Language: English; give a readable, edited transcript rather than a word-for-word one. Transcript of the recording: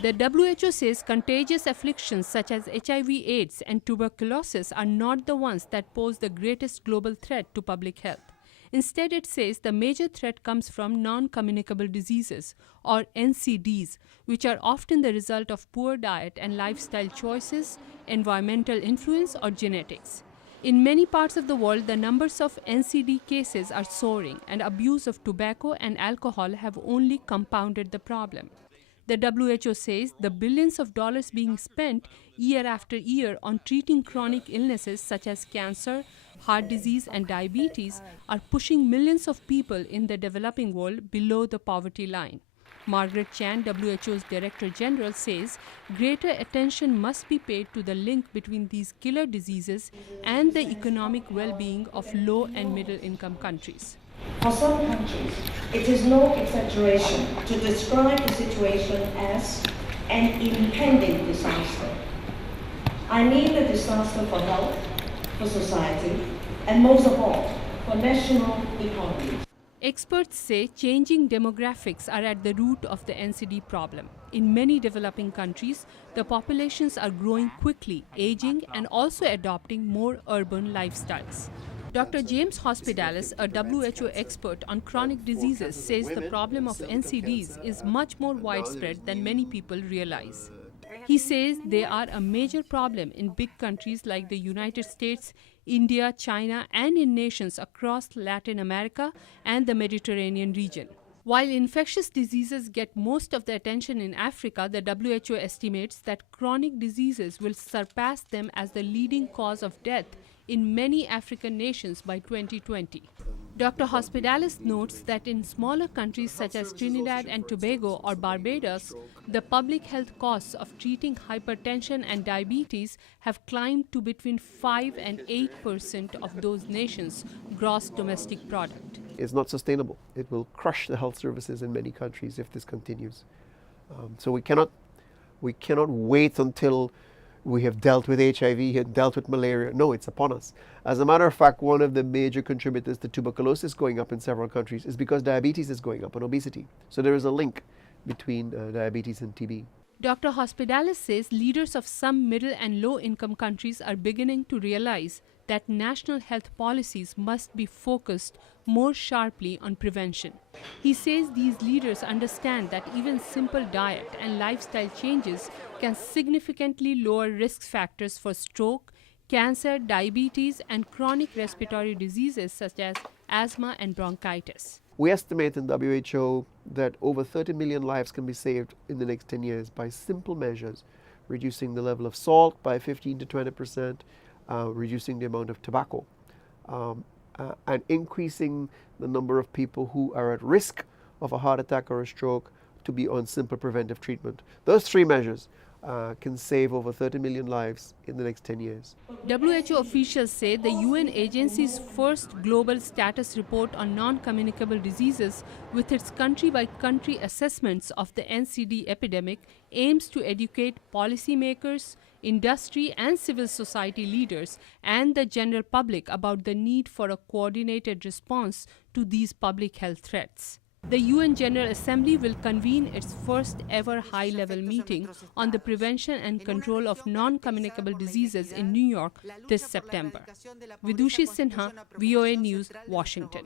The WHO says contagious afflictions such as HIV/AIDS and tuberculosis are not the ones that pose the greatest global threat to public health. Instead, it says the major threat comes from non-communicable diseases, or NCDs, which are often the result of poor diet and lifestyle choices, environmental influence, or genetics. In many parts of the world, the numbers of NCD cases are soaring, and abuse of tobacco and alcohol have only compounded the problem. The WHO says the billions of dollars being spent year after year on treating chronic illnesses such as cancer, heart disease, and diabetes are pushing millions of people in the developing world below the poverty line. Margaret Chan, WHO's Director General, says greater attention must be paid to the link between these killer diseases and the economic well-being of low and middle-income countries. For some countries, it is no exaggeration to describe the situation as an impending disaster. I mean a disaster for health, for society, and most of all, for national economies. Experts say changing demographics are at the root of the NCD problem. In many developing countries, the populations are growing quickly, aging, and also adopting more urban lifestyles. Dr. James Hospitalis, a WHO expert on chronic diseases, says the problem of NCDs is much more widespread than many people realize. He says they are a major problem in big countries like the United States, India, China, and in nations across Latin America and the Mediterranean region. While infectious diseases get most of the attention in Africa, the WHO estimates that chronic diseases will surpass them as the leading cause of death in many African nations by 2020. Dr. Hospitalis notes that in smaller countries such as Trinidad and Tobago or Barbados, the public health costs of treating hypertension and diabetes have climbed to between 5 and 8% of those nations' gross domestic product. It's not sustainable. It will crush the health services in many countries if this continues. So we cannot wait until we have dealt with HIV and dealt with malaria. No, it's upon us. As a matter of fact, one of the major contributors to tuberculosis going up in several countries is because diabetes is going up and obesity. So there is a link between diabetes and TB. Dr. Hospitalis says leaders of some middle and low-income countries are beginning to realize that national health policies must be focused more sharply on prevention. He says these leaders understand that even simple diet and lifestyle changes can significantly lower risk factors for stroke, cancer, diabetes, and chronic respiratory diseases such as asthma and bronchitis. We estimate in WHO that over 30 million lives can be saved in the next 10 years by simple measures, reducing the level of salt by 15 to 20%, reducing the amount of tobacco, and increasing the number of people who are at risk of a heart attack or a stroke to be on simple preventive treatment. Those three measures can save over 30 million lives in the next 10 years. WHO officials say the UN agency's first global status report on non-communicable diseases, with its country-by-country assessments of the NCD epidemic, aims to educate policymakers, industry and civil society leaders, and the general public about the need for a coordinated response to these public health threats. The UN General Assembly will convene its first ever high-level meeting on the prevention and control of non-communicable diseases in New York this September. Vidushi Sinha, VOA News, Washington.